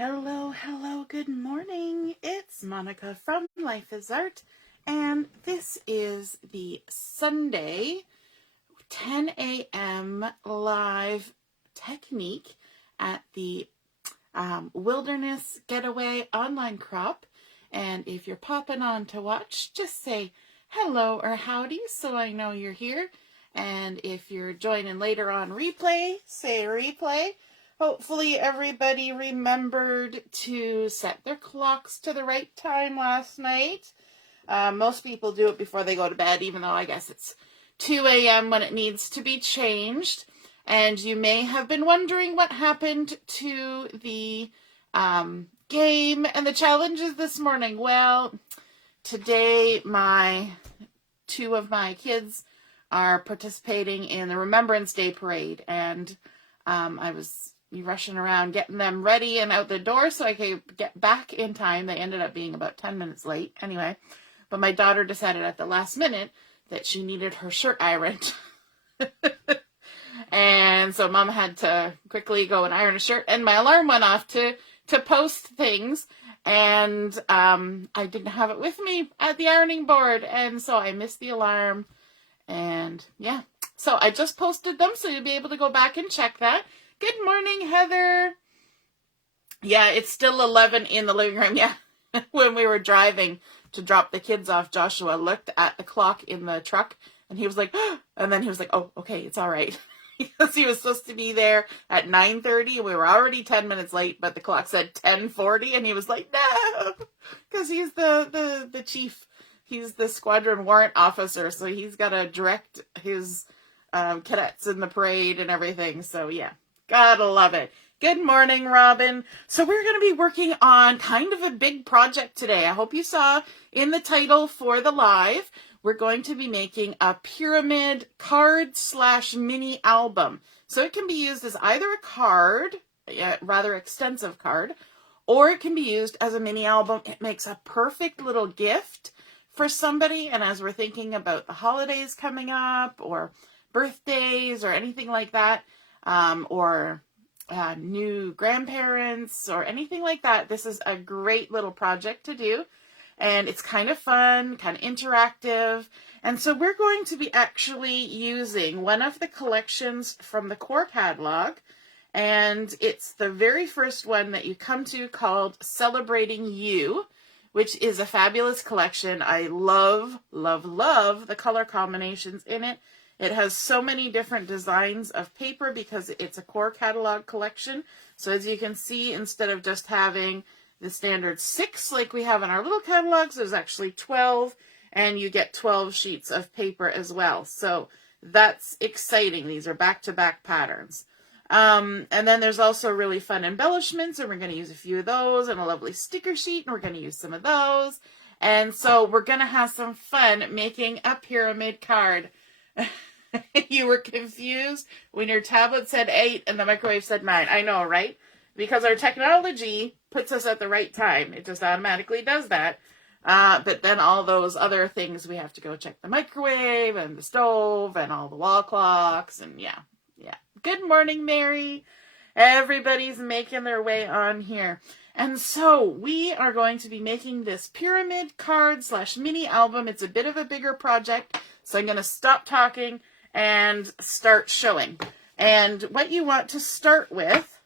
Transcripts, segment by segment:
Hello, hello, good morning. It's Monica from Life is Art, and this is the Sunday 10 a.m. live technique at the Wilderness Getaway online crop. And if you're popping on to watch, just say hello or howdy so I know you're here. And if you're joining later on replay, say replay. Hopefully everybody remembered to set their clocks to the right time last night. Most people do it before they go to bed, even though I guess it's 2 a.m. when it needs to be changed. And you may have been wondering what happened to the game and the challenges this morning. Well, today two of my kids are participating in the Remembrance Day parade, and I was rushing around getting them ready and out the door so I could get back in time. They ended up being about 10 minutes late anyway, but my daughter decided at the last minute that she needed her shirt ironed. And so Mom had to quickly go and iron a shirt, and my alarm went off to post things, and I didn't have it with me at the ironing board, and so I missed the alarm. And yeah, so I just posted them, so you'll be able to go back and check that. Good morning, Heather. Yeah, it's still 11 in the living room. Yeah, when we were driving to drop the kids off, Joshua looked at the clock in the truck, and he was like, and then he was like, oh, okay, it's all right. Because he was supposed to be there at 9:30, and we were already 10 minutes late, but the clock said 10:40, and he was like, no, because he's the chief. He's the squadron warrant officer, so he's got to direct his cadets in the parade and everything. So yeah, gotta love it. Good morning, Robin. So we're going to be working on kind of a big project today. I hope you saw in the title for the live, we're going to be making a pyramid card/mini album. So it can be used as either a card, a rather extensive card, or it can be used as a mini album. It makes a perfect little gift for somebody. And as we're thinking about the holidays coming up, or birthdays, or anything like that, or new grandparents, or anything like that, this is a great little project to do. And it's kind of fun, kind of interactive. And so we're going to be actually using one of the collections from the core catalog. And it's the very first one that you come to, called Celebrating You, which is a fabulous collection. I love, love, love the color combinations in it. It has so many different designs of paper because it's a core catalog collection. So as you can see, instead of just having the standard 6 like we have in our little catalogs, there's actually 12, and you get 12 sheets of paper as well. So that's exciting. These are back-to-back patterns. And then there's also really fun embellishments, and we're going to use a few of those, and a lovely sticker sheet, and we're going to use some of those. And so we're going to have some fun making a pyramid card. You were confused when your tablet said 8 and the microwave said 9. I know, right? Because our technology puts us at the right time. It just automatically does that. But then all those other things, we have to go check the microwave and the stove and all the wall clocks. And yeah. Good morning, Mary. Everybody's making their way on here. And so we are going to be making this pyramid card/mini album. It's a bit of a bigger project. So I'm going to stop talking and start showing. And what you want to start with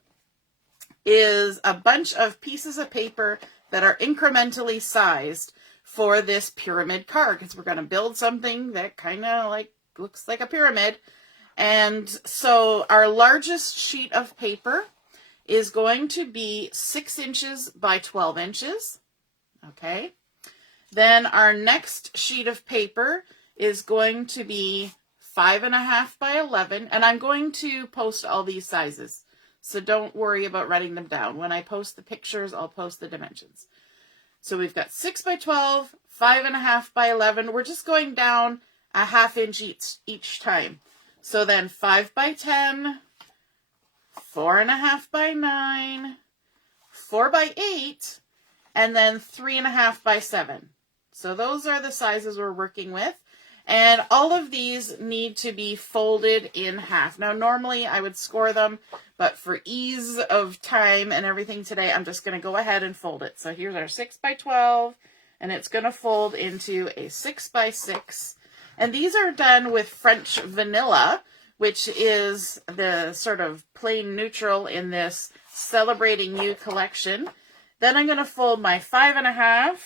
is a bunch of pieces of paper that are incrementally sized for this pyramid card, because we're going to build something that kind of like looks like a pyramid. And so our largest sheet of paper is going to be 6 inches by 12 inches. Okay. Then our next sheet of paper is going to be 5.5 by 11. And I'm going to post all these sizes, so don't worry about writing them down. When I post the pictures, I'll post the dimensions. So we've got 6 by 12, 5.5 by 11. We're just going down a 1/2 inch each time. So then 5 by 10, 4.5 by 9, 4 by 8, and then 3.5 by 7. So those are the sizes we're working with. And all of these need to be folded in half. Now, normally I would score them, but for ease of time and everything today, I'm just going to go ahead and fold it. So here's our 6 by 12, and it's going to fold into a 6 by 6. And these are done with French vanilla, which is the sort of plain neutral in this Celebrating You collection. Then I'm going to fold my 5.5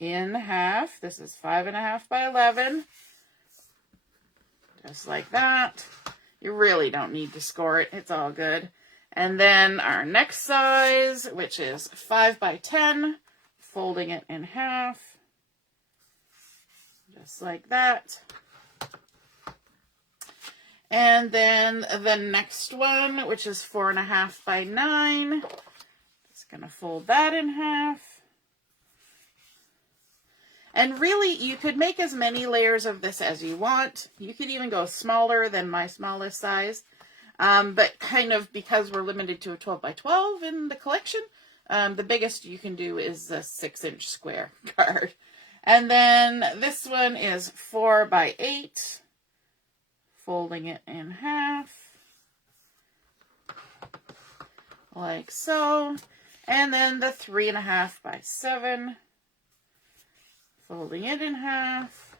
in half. This is 5.5 by 11. Just like that. You really don't need to score it. It's all good. And then our next size, which is 5 by 10, folding it in half. Just like that. And then the next one, which is 4.5 by 9. Just going to fold that in half. And really, you could make as many layers of this as you want. You could even go smaller than my smallest size. But kind of because we're limited to a 12 by 12 in the collection, the biggest you can do is a 6-inch square card. And then this one is 4 by 8. Folding it in half. Like so. And then the 3.5 by 7. Folding it in half.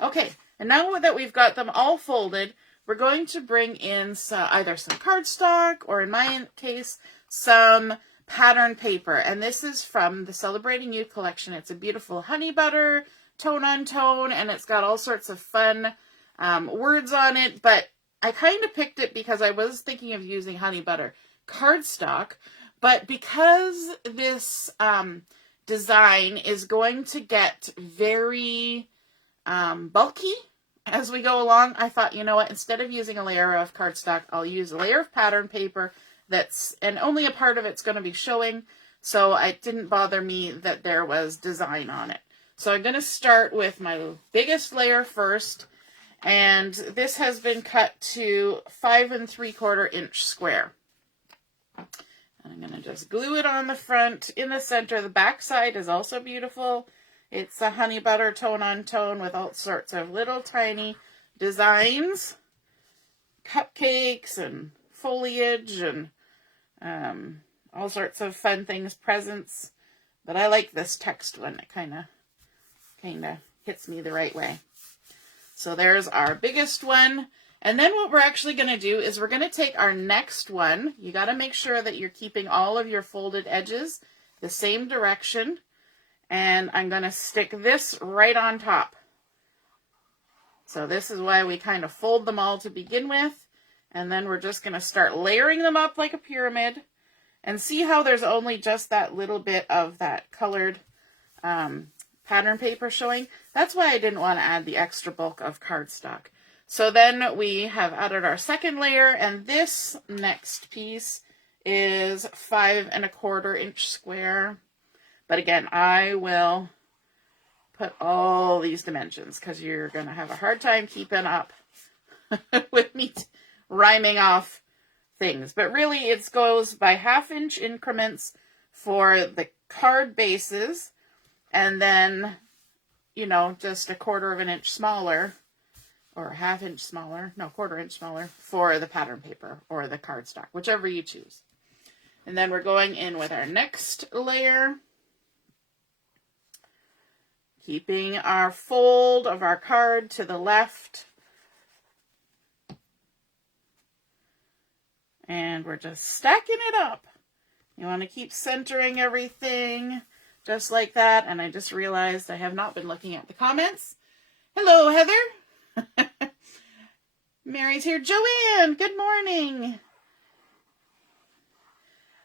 Okay, and now that we've got them all folded, we're going to bring in either some cardstock or, in my case, some pattern paper. And this is from the Celebrating You collection. It's a beautiful honey butter, tone on tone, and it's got all sorts of fun words on it. But I kind of picked it because I was thinking of using honey butter cardstock. But because this design is going to get very bulky as we go along, I thought, you know what, instead of using a layer of cardstock, I'll use a layer of pattern paper and only a part of it's going to be showing, so it didn't bother me that there was design on it. So I'm going to start with my biggest layer first, and this has been cut to 5 3/4 inch square. I'm going to just glue it on the front, in the center. The back side is also beautiful. It's a honey butter tone on tone with all sorts of little tiny designs, cupcakes and foliage and all sorts of fun things, presents. But I like this text one. It kind of hits me the right way. So there's our biggest one. And then what we're actually going to do is we're going to take our next one. You got to make sure that you're keeping all of your folded edges the same direction. And I'm going to stick this right on top. So this is why we kind of fold them all to begin with. And then we're just going to start layering them up like a pyramid. And see how there's only just that little bit of that colored pattern paper showing? That's why I didn't want to add the extra bulk of cardstock. So then we have added our second layer, and this next piece is 5 1/4 inch square. But again, I will put all these dimensions because you're going to have a hard time keeping up with me rhyming off things. But really, it goes by 1/2 inch increments for the card bases, and then, you know, just 1/4 inch smaller, or 1/2 inch smaller, no, 1/4 inch smaller for the pattern paper or the cardstock, whichever you choose. And then we're going in with our next layer, keeping our fold of our card to the left. And we're just stacking it up. You want to keep centering everything just like that. And I just realized I have not been looking at the comments. Hello, Heather. Mary's here. Joanne, good morning.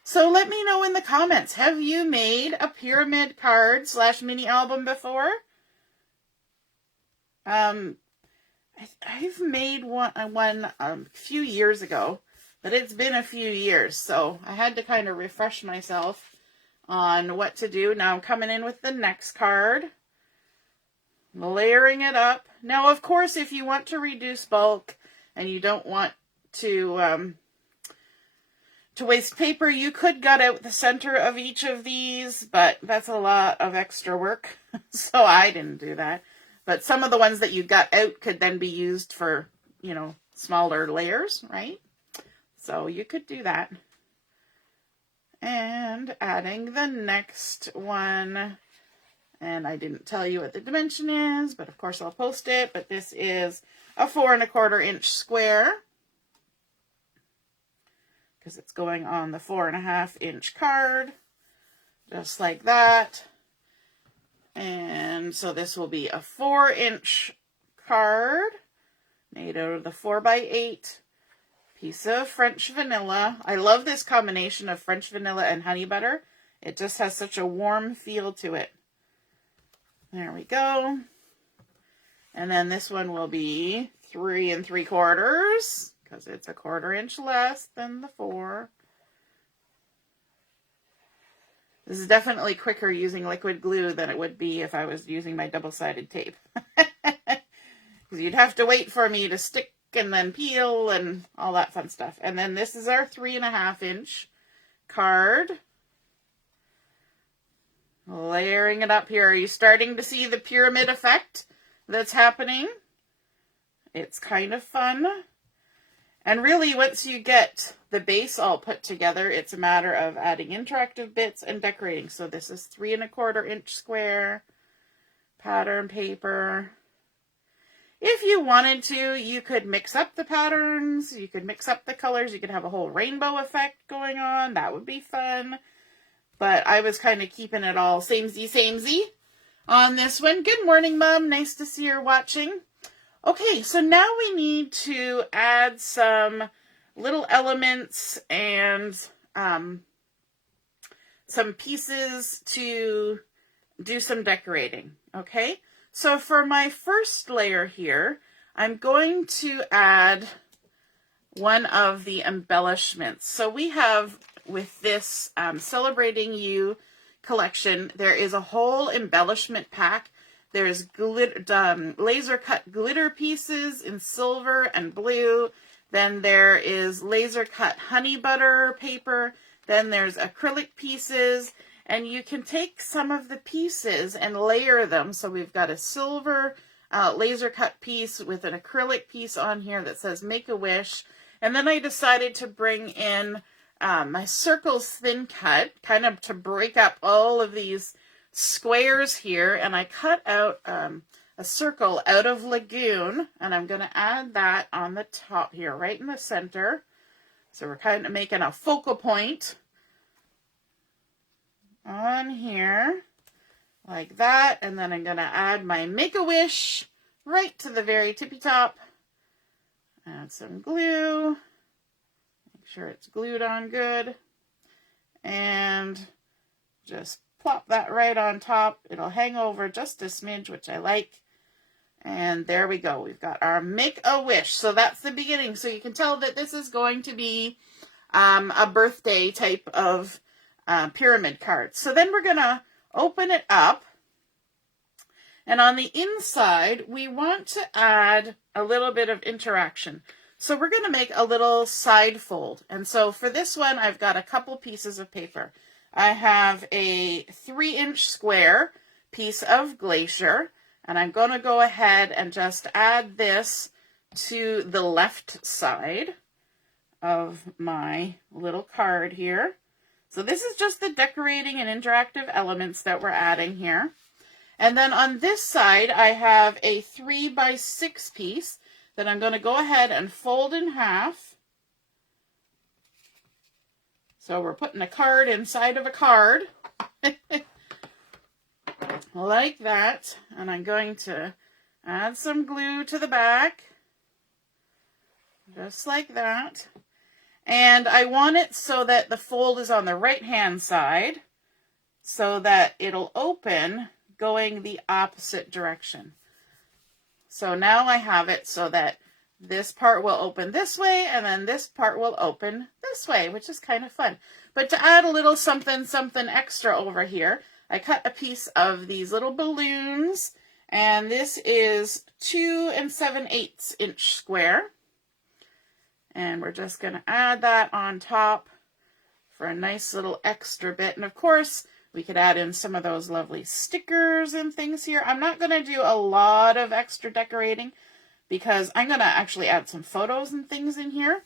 So let me know in the comments, have you made a pyramid card / mini album before? I've made one a few years ago, but it's been a few years, so I had to kind of refresh myself on what to do. Now I'm coming in with the next card, layering it up. Now, of course, if you want to reduce bulk and you don't want to waste paper, you could gut out the center of each of these, but that's a lot of extra work, so I didn't do that. But some of the ones that you got out could then be used for, you know, smaller layers, right? So you could do that. And adding the next one. And I didn't tell you what the dimension is, but of course I'll post it. But this is a 4 1/4 inch square, because it's going on the 4 1/2 inch card, just like that. And so this will be a 4-inch card made out of the 4x8 piece of French vanilla. I love this combination of French vanilla and honey butter. It just has such a warm feel to it. There we go. And then this one will be 3 3/4, because it's a 1/4 inch less than the 4. This is definitely quicker using liquid glue than it would be if I was using my double-sided tape. Because you'd have to wait for me to stick and then peel and all that fun stuff. And then this is our 3 1/2 inch card. Layering it up here. Are you starting to see the pyramid effect that's happening? It's kind of fun. And really, once you get the base all put together, it's a matter of adding interactive bits and decorating. So this is 3 1/4 inch square pattern paper. If you wanted to, you could mix up the patterns. You could mix up the colors. You could have a whole rainbow effect going on. That would be fun. But I was kind of keeping it all samey on this one. Good morning, Mom. Nice to see you're watching. Okay, so now we need to add some little elements and some pieces to do some decorating. Okay, so for my first layer here, I'm going to add one of the embellishments. So we have, with this Celebrating You collection, there is a whole embellishment pack. There's laser cut glitter pieces in silver and blue. Then there is laser cut honey butter paper. Then there's acrylic pieces. And you can take some of the pieces and layer them. So we've got a silver laser cut piece with an acrylic piece on here that says Make a Wish. And then I decided to bring in my circles thin cut, kind of to break up all of these squares here. And I cut out a circle out of Lagoon, and I'm going to add that on the top here, right in the center. So we're kind of making a focal point on here, like that. And then I'm going to add my Make-A-Wish right to the very tippy top. Add some glue. Make sure it's glued on good. And just plop that right on top. It'll hang over just a smidge, which I like. And there we go. We've got our Make-A-Wish. So that's the beginning. So you can tell that this is going to be a birthday type of pyramid card. So then we're going to open it up. And on the inside, we want to add a little bit of interaction. So we're going to make a little side fold. And so for this one, I've got a couple pieces of paper. I have a 3-inch square piece of Glacier, and I'm going to go ahead and just add this to the left side of my little card here. So this is just the decorating and interactive elements that we're adding here. And then on this side, I have a 3x6 piece that I'm going to go ahead and fold in half. So we're putting a card inside of a card. Like that. And I'm going to add some glue to the back. Just like that. And I want it so that the fold is on the right-hand side, so that it'll open going the opposite direction. So now I have it so that this part will open this way, and then this part will open this way, which is kind of fun. But to add a little something extra over here, I cut a piece of these little balloons, and this is 2 7/8 inch square. And we're just going to add that on top for a nice little extra bit. And of course, We could add in some of those lovely stickers and things here. I'm not going to do a lot of extra decorating because I'm going to actually add some photos and things in here.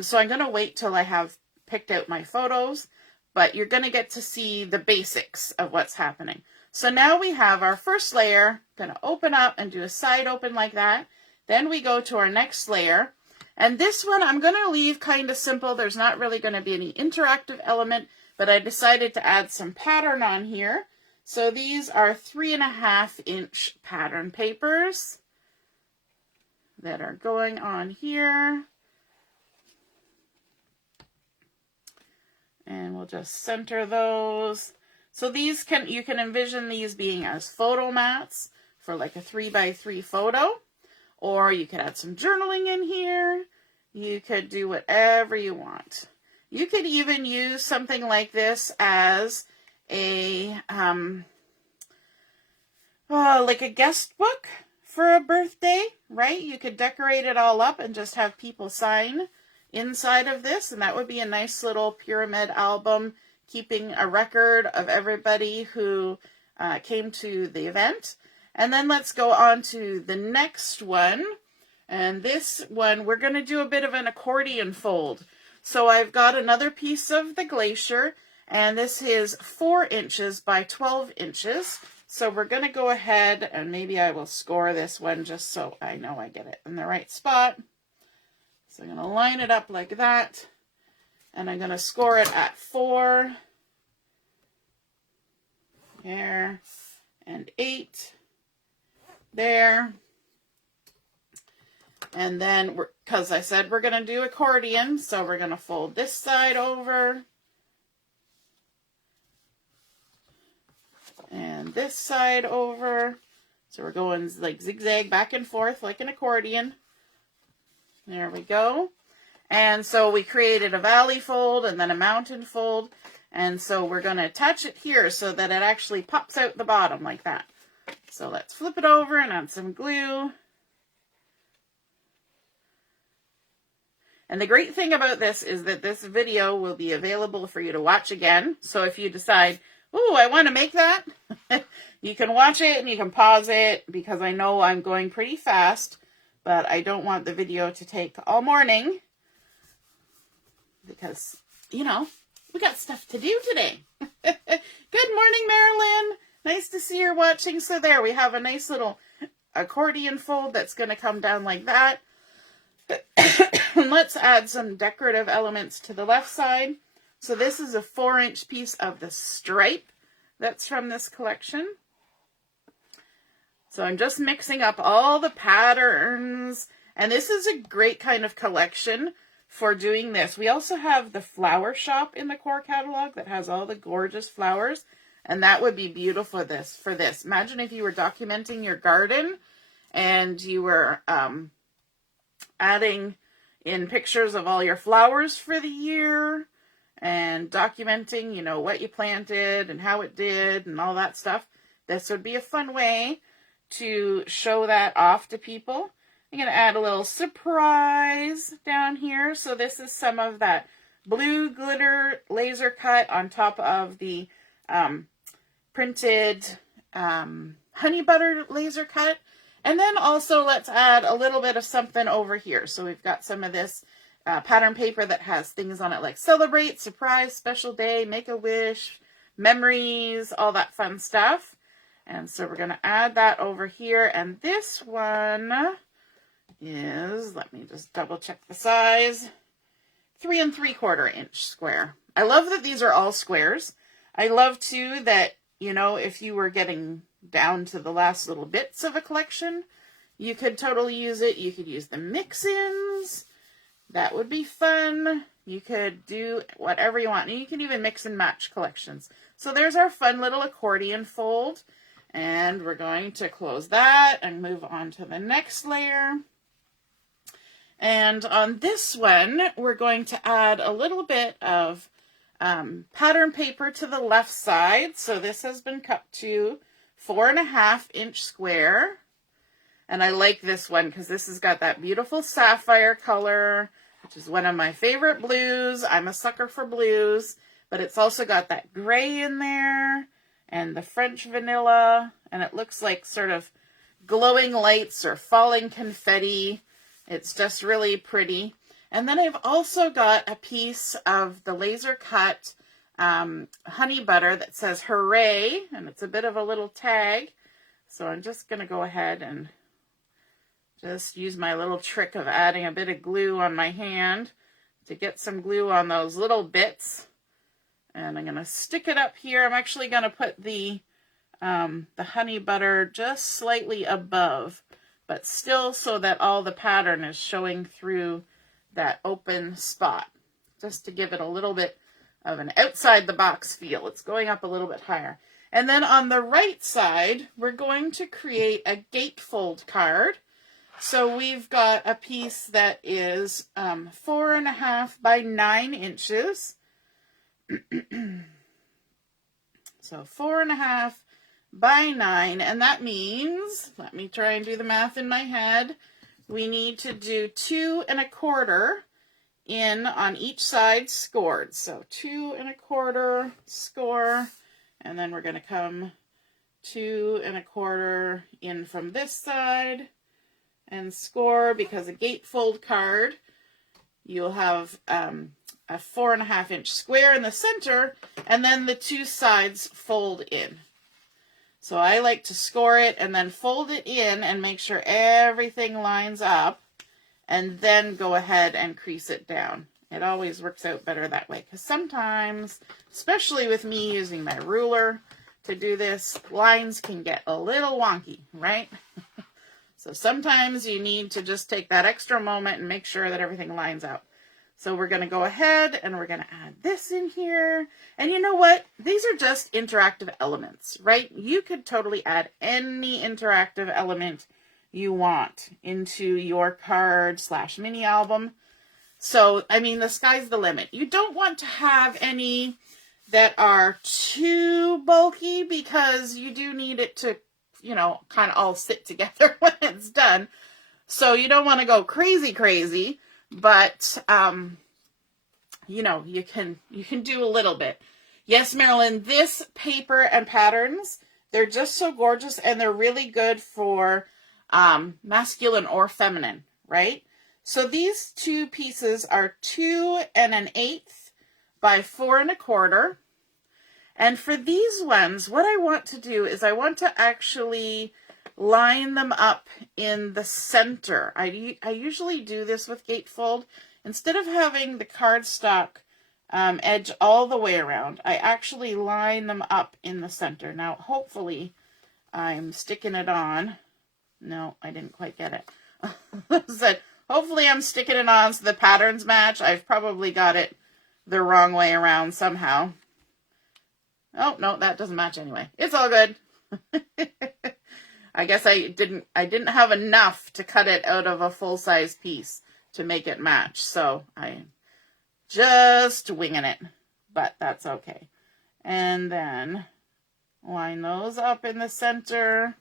So I'm going to wait till I have picked out my photos, but you're going to get to see the basics of what's happening. So now we have our first layer, going to open up and do a side open like that. Then we go to our next layer. And this one I'm going to leave kind of simple. There's not really going to be any interactive element, but I decided to add some pattern on here. So these are 3.5-inch pattern papers that are going on here. And we'll just center those. So these you can envision these being as photo mats for like a 3x3 photo, or you could add some journaling in here. You could do whatever you want. You could even use something like this as a like a guest book for a birthday, right? You could decorate it all up and just have people sign inside of this, and that would be a nice little pyramid album, keeping a record of everybody who came to the event. And then let's go on to the next one. And this one, we're going to do a bit of an accordion fold. So I've got another piece of the Glacier, and this is 4 inches by 12 inches. So we're going to go ahead, and maybe I will score this one just so I know I get it in the right spot. So I'm going to line it up like that, and I'm going to score it at 4, there, and 8, there. And then, because I said we're going to do accordion, so we're going to fold this side over, and this side over. So we're going like zigzag back and forth like an accordion. There we go. And so we created a valley fold and then a mountain fold. And so we're going to attach it here so that it actually pops out the bottom like that. So let's flip it over and add some glue. And the great thing about this is that this video will be available for you to watch again. So if you decide, ooh, I want to make that, you can watch it and you can pause it, because I know I'm going pretty fast, but I don't want the video to take all morning because, you know, we got stuff to do today. Good morning, Marilyn. Nice to see you're watching. So there we have a nice little accordion fold that's going to come down like that. Let's add some decorative elements to the left side. So this is a 4-inch piece of the stripe that's from this collection. So I'm just mixing up all the patterns, and this is a great kind of collection for doing this. We also have the flower shop in the core catalog that has all the gorgeous flowers, and that would be beautiful for this. Imagine if you were documenting your garden and you were adding in pictures of all your flowers for the year and documenting, you know, what you planted and how it did and all that stuff. This would be a fun way to show that off to people. I'm going to add a little surprise down here. So this is some of that blue glitter laser cut on top of the printed honey butter laser cut. And then also let's add a little bit of something over here. So we've got some of this pattern paper that has things on it like celebrate, surprise, special day, make a wish, memories, all that fun stuff. And so we're going to add that over here. And this one is, let me just double check the size, 3 3/4 inch square. I love that these are all squares. I love too that, you know, if you were getting down to the last little bits of a collection, you could totally use it. You could use the mix-ins. That would be fun. You could do whatever you want. And you can even mix and match collections. So there's our fun little accordion fold. And we're going to close that and move on to the next layer. And on this one, we're going to add a little bit of pattern paper to the left side. So this has been cut to 4.5 inch square. And I like this one because this has got that beautiful sapphire color, which is one of my favorite blues. I'm a sucker for blues. but it's also got that gray in there and the French vanilla, and it looks like sort of glowing lights or falling confetti. It's just really pretty. And then I've also got a piece of the laser cut honey butter that says hooray, and it's a bit of a little tag. So I'm just going to go ahead and just use my little trick of adding a bit of glue on my hand to get some glue on those little bits. And I'm going to stick it up here. I'm actually going to put the honey butter just slightly above, but still so that all the pattern is showing through that open spot, just to give it a little bit of an outside the box feel. It's going up a little bit higher. And then on the right side, we're going to create a gatefold card. So we've got a piece that is 4.5 by 9 inches. So 4.5 by 9, and that means, let me try and do the math in my head, we need to do 2 1/4 in on each side scored. So 2 1/4 score, and then we're going to come 2 1/4 in from this side and score, because a gatefold card, you'll have a 4.5 inch square in the center, and then the 2 sides fold in. So I like to score it and then fold it in and make sure everything lines up, and then go ahead and crease it down. It always works out better that way, because sometimes, especially with me using my ruler to do this, lines can get a little wonky, right? So sometimes you need to just take that extra moment and make sure that everything lines up. So we're going to go ahead and we're going to add this in here. And you know what? These are just interactive elements, right? You could totally add any interactive element you want into your card / mini album. So, I mean, the sky's the limit. You don't want to have any that are too bulky, because you do need it to, you know, kind of all sit together when it's done. So you don't want to go crazy. But, you know, you can do a little bit. Yes, Marilyn, this paper and patterns, they're just so gorgeous, and they're really good for masculine or feminine, right? So these 2 pieces are 2 1/8 by 4 1/4. And for these ones, what I want to do is I want to actually line them up in the center. I usually do this with gatefold. Instead of having the cardstock edge all the way around, I actually line them up in the center. Now, hopefully, I'm sticking it on. No, I didn't quite get it. Hopefully, I'm sticking it on so the patterns match. I've probably got it the wrong way around somehow. Oh, no, that doesn't match anyway. It's all good. I guess I didn't have enough to cut it out of a full-size piece to make it match. So I'm just winging it, but that's okay. And then line those up in the center,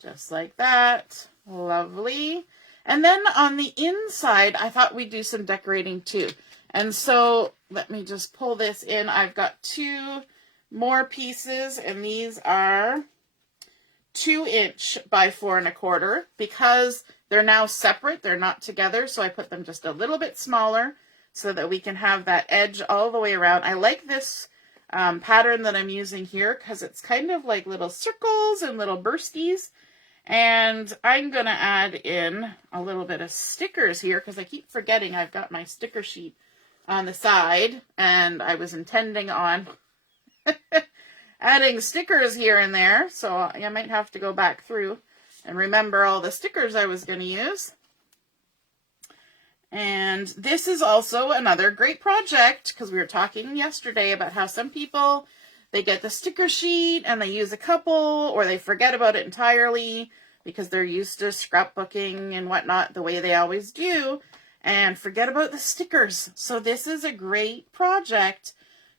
just like that. Lovely. And then on the inside, I thought we'd do some decorating too. And so let me just pull this in. I've got 2 more pieces, and these are 2 inch by 4 1/4, because they're now separate. They're not together. So I put them just a little bit smaller so that we can have that edge all the way around. I like this pattern that I'm using here, because it's kind of like little circles and little bursties. And I'm going to add in a little bit of stickers here, because I keep forgetting I've got my sticker sheet on the side, and I was intending on adding stickers here and there, so I might have to go back through and remember all the stickers I was going to use. And this is also another great project, because we were talking yesterday about how some people, they get the sticker sheet and they use a couple, or they forget about it entirely because they're used to scrapbooking and whatnot the way they always do, and forget about the stickers. So this is a great project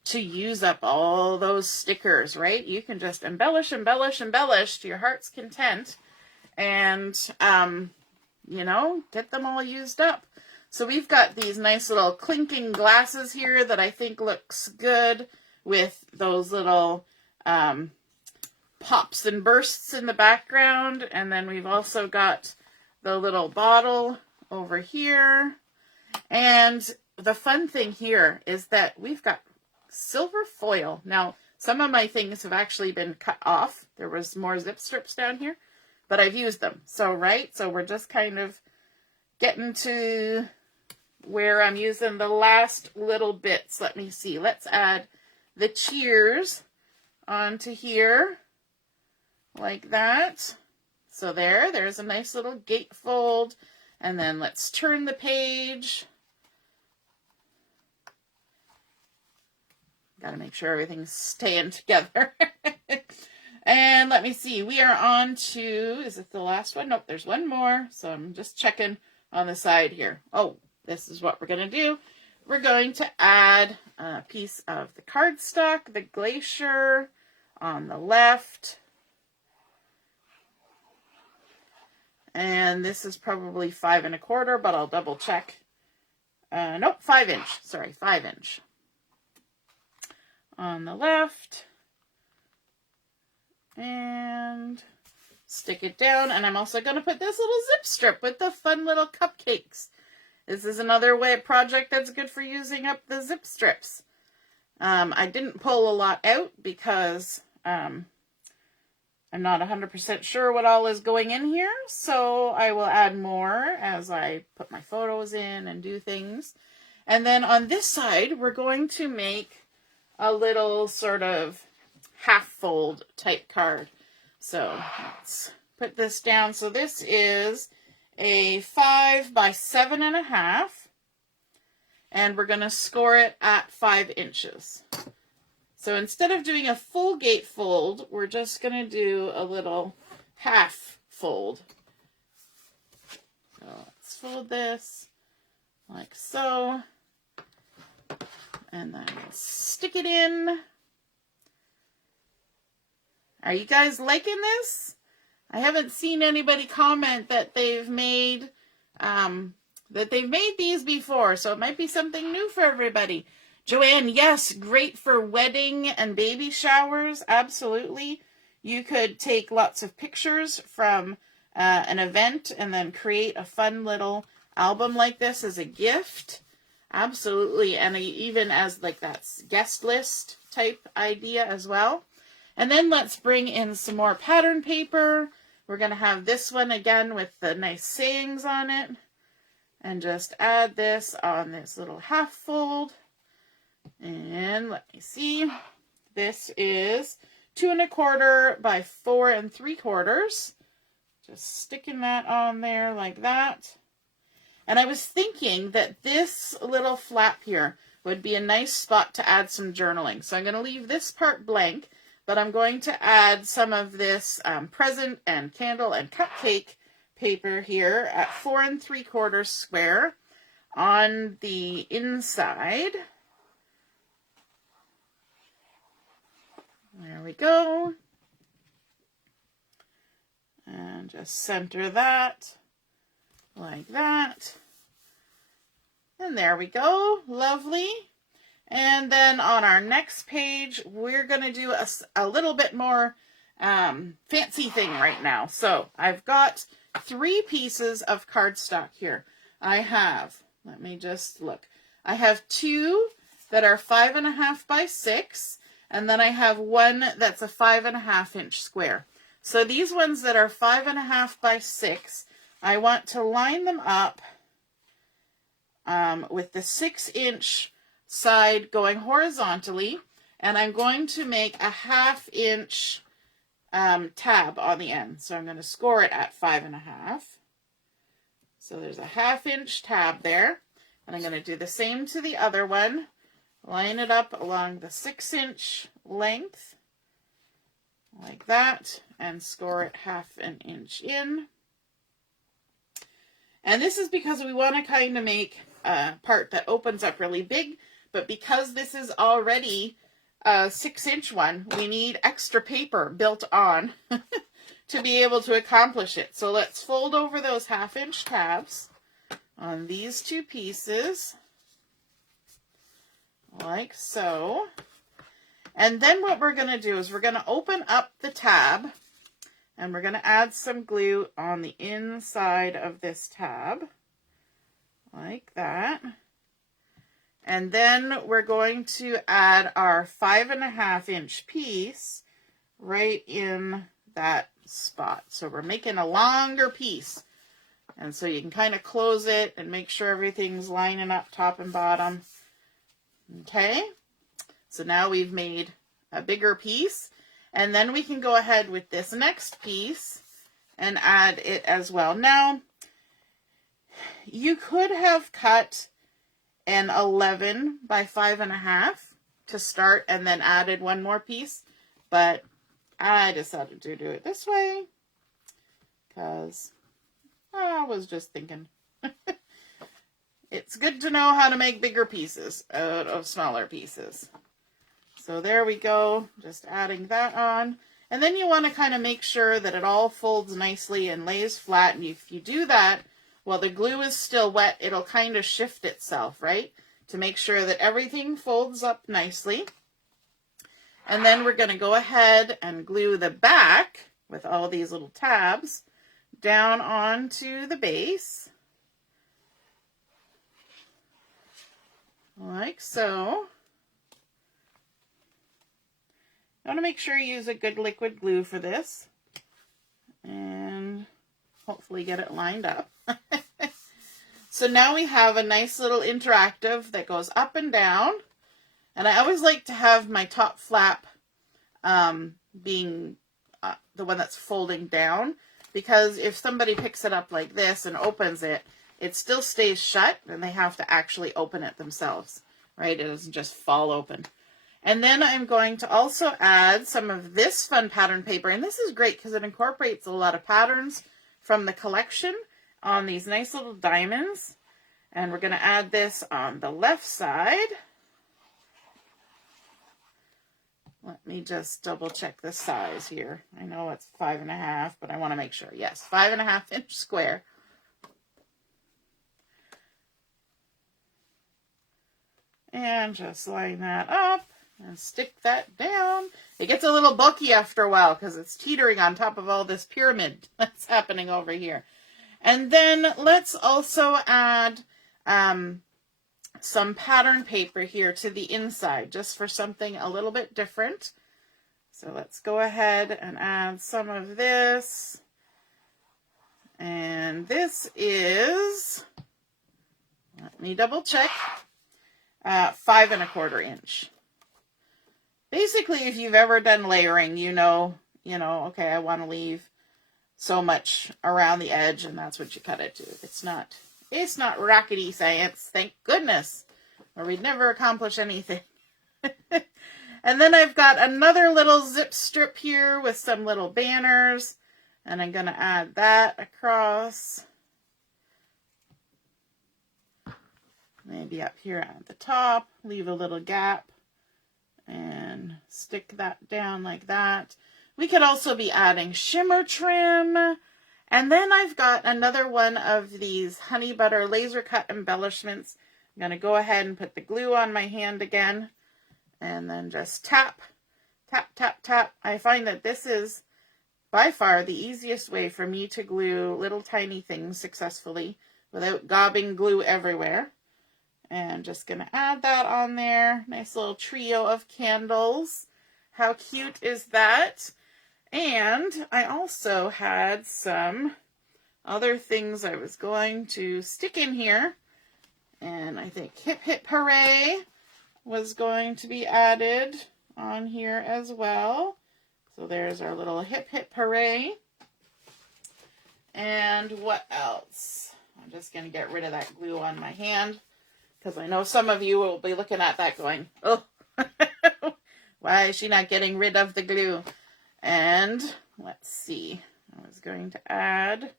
to use up all those stickers, right? You can just embellish to your heart's content, and, you know, get them all used up. So we've got these nice little clinking glasses here that I think looks good. with those little pops and bursts in the background. And then we've also got the little bottle over here. And the fun thing here is that we've got silver foil. Now, some of my things have actually been cut off. There was more zip strips down here, but I've used them. So, right? So we're just kind of getting to where I'm using the last little bits. Let me see. Let's add the cheers onto here like that. So there's a nice little gatefold. And then let's turn the page. Got to make sure everything's staying together. And let me see. We are on to, is it the last one? Nope, there's one more. So I'm just checking on the side here. Oh, this is what we're going to do. We're going to add a piece of the cardstock, the Glacier on the left. And this is probably 5 1/4, but I'll double check. Nope, 5 inch. Sorry, 5 inch. On the left. And stick it down. And I'm also going to put this little zip strip with the fun little cupcakes. This is another project that's good for using up the zip strips. I didn't pull a lot out because I'm not 100% sure what all is going in here, so I will add more as I put my photos in and do things. And then on this side, we're going to make a little sort of half fold type card. So let's put this down. So this is a 5 by 7.5, and we're going to score it at 5 inches. So instead of doing a full gatefold, we're just going to do a little half fold. So let's fold this like so. And then stick it in. Are you guys liking this? I haven't seen anybody comment that they've made these before, so it might be something new for everybody. Joanne, yes, great for wedding and baby showers. Absolutely. You could take lots of pictures from an event and then create a fun little album like this as a gift. Absolutely. And even as like that guest list type idea as well. And then let's bring in some more pattern paper. We're going to have this one again with the nice sayings on it. And just add this on this little half fold. And let me see. This is 2 1/4 by 4 3/4. Just sticking that on there like that. And I was thinking that this little flap here would be a nice spot to add some journaling. So I'm going to leave this part blank, but I'm going to add some of this present and candle and cupcake paper here at 4 3/4 square on the inside. There we go. And just center that like that. And there we go. Lovely. And then on our next page, we're going to do a little bit more fancy thing right now. So I've got 3 pieces of cardstock here. I have, let me just look. I have 2 that are 5 1/2 by 6. And then I have one that's a 5 1/2 inch square. So these ones that are 5 1/2 by 6, I want to line them up with the 6 inch side going horizontally. And I'm going to make a 1/2 inch tab on the end. So I'm going to score it at 5 1/2. So there's a 1/2 inch tab there. And I'm going to do the same to the other one. Line it up along the 6 inch length, like that, and score it 1/2 inch in. And this is because we want to kind of make a part that opens up really big, but because this is already a 6 inch one, we need extra paper built on to be able to accomplish it. So let's fold over those 1/2 inch tabs on these 2 pieces. Like so. And then what we're going to do is we're going to open up the tab, and we're going to add some glue on the inside of this tab, like that. And then we're going to add our 5.5-inch piece right in that spot. So we're making a longer piece. And so you can kind of close it and make sure everything's lining up top and bottom. Okay. So now we've made a bigger piece. And then we can go ahead with this next piece and add it as well. Now, you could have cut an 11 by 5.5 to start and then added one more piece, but I decided to do it this way because I was just thinking it's good to know how to make bigger pieces out of smaller pieces. So there we go, just adding that on. And then you want to kind of make sure that it all folds nicely and lays flat. And if you do that, while the glue is still wet, it'll kind of shift itself, right? To make sure that everything folds up nicely. And then we're going to go ahead and glue the back with all these little tabs down onto the base. Like so. You want to make sure you use a good liquid glue for this. And hopefully get it lined up. So now we have a nice little interactive that goes up and down. And I always like to have my top flap being the one that's folding down. Because if somebody picks it up like this and opens it, it still stays shut and they have to actually open it themselves. Right? It doesn't just fall open. And then I'm going to also add some of this fun pattern paper. And this is great because it incorporates a lot of patterns from the collection on these nice little diamonds. And we're going to add this on the left side. Let me just double check the size here. I know it's 5.5, but I want to make sure. Yes, 5.5-inch square. And just line that up and stick that down. It gets a little bulky after a while because it's teetering on top of all this pyramid that's happening over here. And then let's also add some pattern paper here to the inside, just for something a little bit different. So let's go ahead and add some of this. And this is, let me double check, 5.25 inch. Basically, if you've ever done layering, you know, okay, I want to leave so much around the edge, and that's what you cut it to. It's not rockety science, thank goodness, or we'd never accomplish anything. And then I've got another little zip strip here with some little banners, and I'm going to add that across. Maybe up here at the top, leave a little gap, and stick that down like that. We could also be adding shimmer trim. And then I've got another one of these honey butter laser cut embellishments. I'm going to go ahead and put the glue on my hand again. And then just tap, tap, tap, tap. I find that this is by far the easiest way for me to glue little tiny things successfully without gobbing glue everywhere. And just going to add that on there. Nice little trio of candles. How cute is that? And I also had some other things I was going to stick in here. And I think Hip Hip Hooray was going to be added on here as well. So there's our little Hip Hip Hooray. And what else? I'm just going to get rid of that glue on my hand, because I know some of you will be looking at that going, oh, why is she not getting rid of the glue? And let's see, I was going to add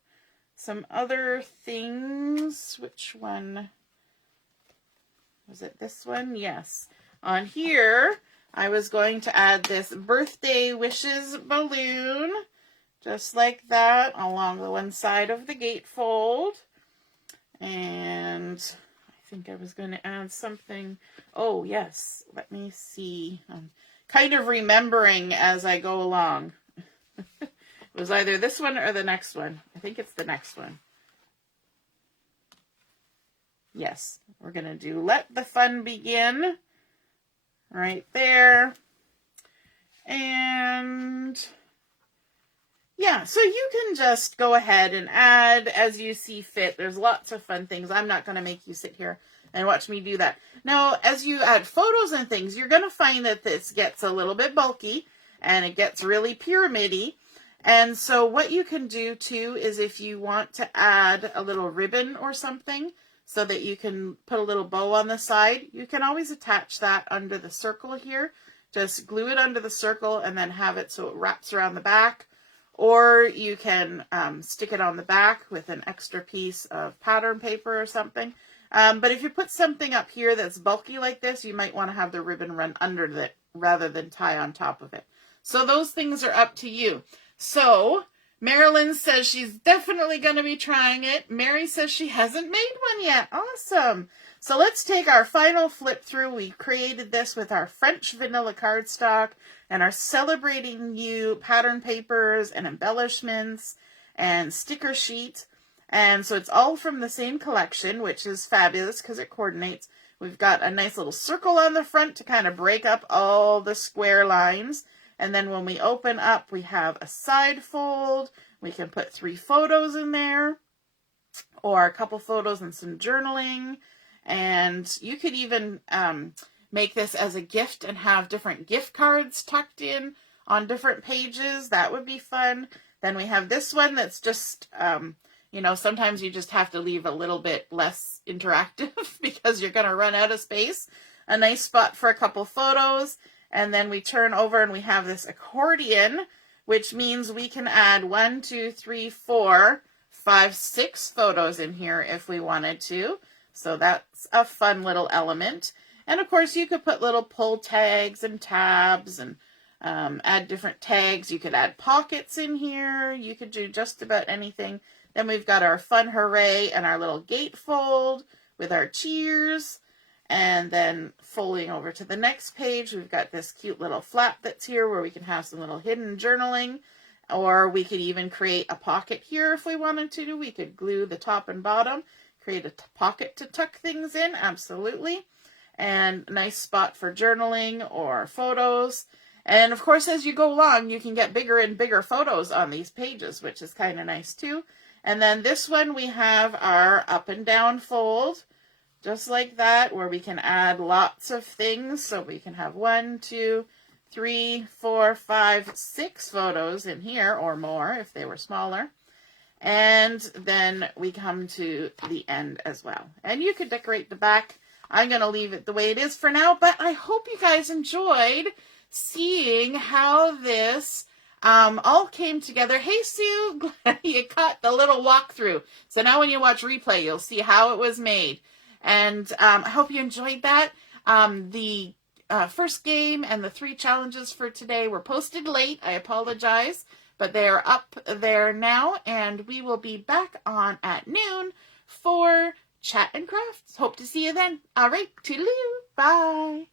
some other things. Which one? Was it this one? Yes. On here, I was going to add this birthday wishes balloon, just like that, along the one side of the gatefold. And I think I was going to add something. Oh, yes. Let me see. I'm kind of remembering as I go along. It was either this one or the next one. I think it's the next one. Yes, we're going to do Let the Fun Begin right there. And yeah, so you can just go ahead and add as you see fit. There's lots of fun things. I'm not going to make you sit here and watch me do that. Now, as you add photos and things, you're going to find that this gets a little bit bulky and it gets really pyramid-y. And so what you can do too is if you want to add a little ribbon or something so that you can put a little bow on the side, you can always attach that under the circle here. Just glue it under the circle and then have it so it wraps around the back. Or you can stick it on the back with an extra piece of pattern paper or something. But if you put something up here that's bulky like this, you might want to have the ribbon run under it rather than tie on top of it. So those things are up to you. So Marilyn says she's definitely going to be trying it. Mary says she hasn't made one yet. Awesome. So let's take our final flip through. We created this with our French vanilla cardstock and our Celebrating You pattern papers and embellishments and sticker sheet. And so it's all from the same collection, which is fabulous because it coordinates. We've got a nice little circle on the front to kind of break up all the square lines. And then when we open up, we have a side fold. We can put 3 photos in there or a couple photos and some journaling. And you could even make this as a gift and have different gift cards tucked in on different pages. That would be fun. Then we have this one that's just, you know, sometimes you just have to leave a little bit less interactive because you're going to run out of space. A nice spot for a couple photos. And then we turn over and we have this accordion, which means we can add 1, 2, 3, 4, 5, 6 photos in here if we wanted to. So that's a fun little element. And of course you could put little pull tags and tabs and add different tags. You could add pockets in here. You could do just about anything. Then we've got our fun hooray and our little gatefold with our cheers. And then folding over to the next page, we've got this cute little flap that's here where we can have some little hidden journaling. Or we could even create a pocket here if we wanted to. We could glue the top and bottom, create a pocket to tuck things in, absolutely. And a nice spot for journaling or photos. And of course, as you go along, you can get bigger and bigger photos on these pages, which is kind of nice too. And then this one, we have our up and down fold. Just like that, where we can add lots of things. So we can have 1, 2, 3, 4, 5, 6 photos in here or more if they were smaller. And then we come to the end as well. And you could decorate the back. I'm going to leave it the way it is for now, but I hope you guys enjoyed seeing how this all came together. Hey, Sue, glad you caught the little walkthrough. So now when you watch replay, you'll see how it was made. And I hope you enjoyed that. The first game and the 3 challenges for today were posted late. I apologize, but they are up there now. And we will be back on at noon for Chat and Crafts. Hope to see you then. All right, toodaloo. Bye.